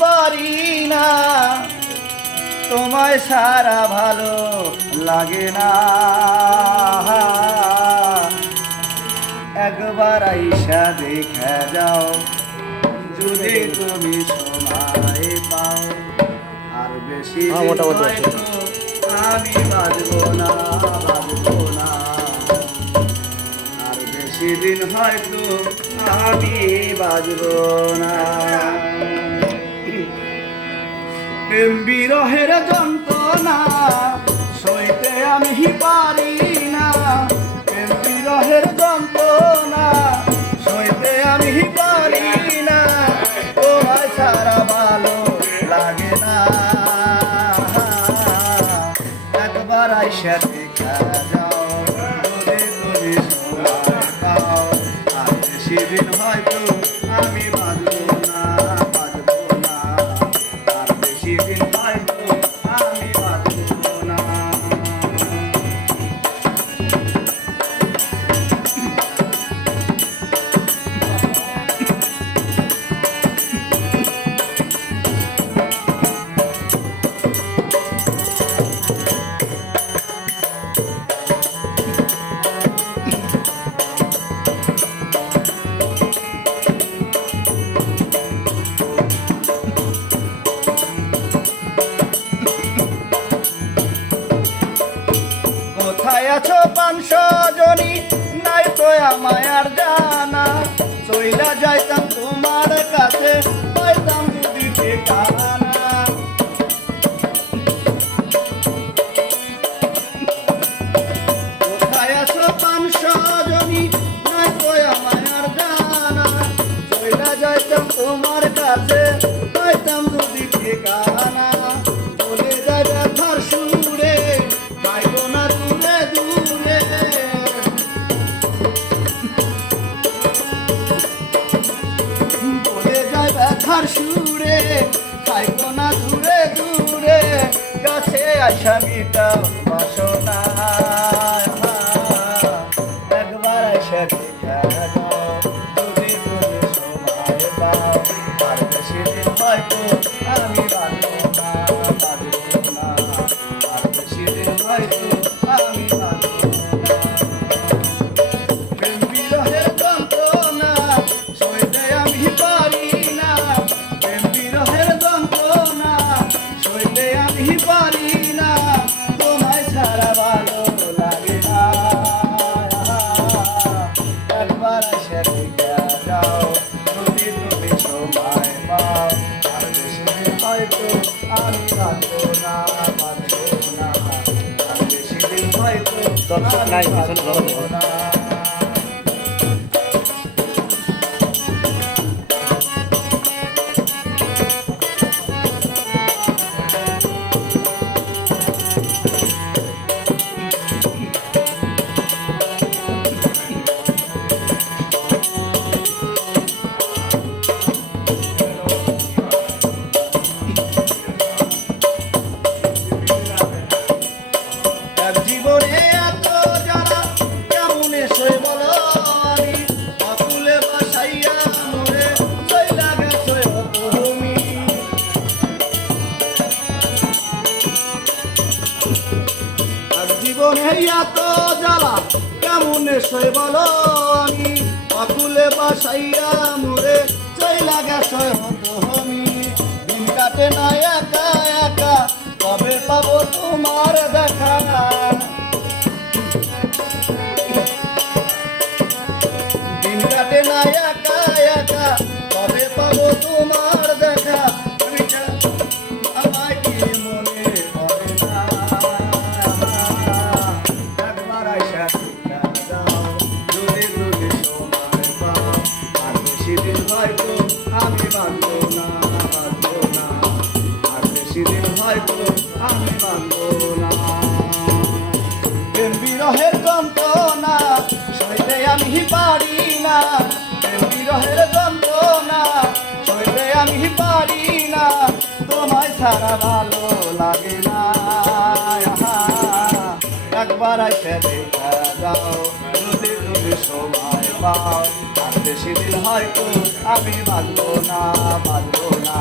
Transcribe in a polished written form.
পারি না, তোমায় সারা ভালো লাগে না। একবার আইসা দেখে যাও যদি তুমি সময় পাও, আর বেশি আমি বাজবো না, বাজবো না। আর বেশি দিন হয়তো আমি বাজবো না। প্রেম বিরহের যন্ত্রণা সইতে আমি পারি না, প্রেম বিরহের যন্ত্রণা সইতে আমি পারি না, তোমায় ছাড়া ভালো লাগে না। একবার আইসা দেখা যাও যদি তুমি সময় পাও, আর বেশি দিন হয়তো আমি বাজবো না, বাজবো না। আর বেশি দিন হয়তো আমি বাজবো না। কোথায় আছো 500 জনী, নাই তো আমায় আর জানা। চইলা যাইতাম তোমার কাছে, পাইতাম যদি ঠিকানা। কোথায় আছো 500 জনী, নাই তো আমায় আর জানা। চইলা যাইতাম তোমার কাছে, পাইতাম যদি ঠিকানা। বলে যায় ব্যথার সুরে, পাইবো না দূরে দূরে। বলে যায় ব্যথার সুরে, পাইবো না দূরে দূরে। কাছে আসা মিটাও বাসনা, একবার আসা দেখা যাও যদি তুমি সময় পাও। আর বেশি দিন হয়তো আমি বাঁধবো না, বাঁধবো না। আর বেশি দিন হয়তো আমি বাঁধবো না। প্রেম বিরহের যন্ত্রণা সইতে আমি পারি না, প্রেম বিরহের যন্ত্রণা সইতে আমি পারি না, তোমায় ছাড়া ভালো লাগে না। একবার এসে দেখে যাও যদি তুমি সময় পাও। আর বেশি দিন হয়তো আমি বাঁধবো না, বাঁধবো না। আর বেশি দিন হয়তো আমি বাঁধবো না। জীবনে এত যারা কেমন এসে বলো আমি, অকুলে বাসাইয়া মরে চইলা গেছো তুমি। আর জীবনে এত জ্বালা কেমন এসে বলো আমি, অকুলে বাসাইয়া মরে চইলা গেছো তুমি। দিন কাটে না একা একা, কবে পাবো তোমার দেখা। দিন কাটে না একা একা, কবে পাবো তোমার দেখা। আমায় কি মনে পড়ে না, একবার আইসা দেখা যাও যদি তুমি সময় পাও। আর বেশি দিন হয়তো আমি বাঁধবো না, বাঁধবো না। আর বেশি দিন হয়তো আমি বাঁধবো না। প্রেম বিরহের যন্ত্রণা সইতে আমি পারি না, প্রেম বিরহের যন্ত্রণা সইতে আমি পারি না, তোমায় ছাড়া ভালো লাগে না। একবার এসে দেখা যাও যদি তুমি সময় পাও। আর বেশি দিন হয়তো আমি বাঁধবো না, বাঁধবো না।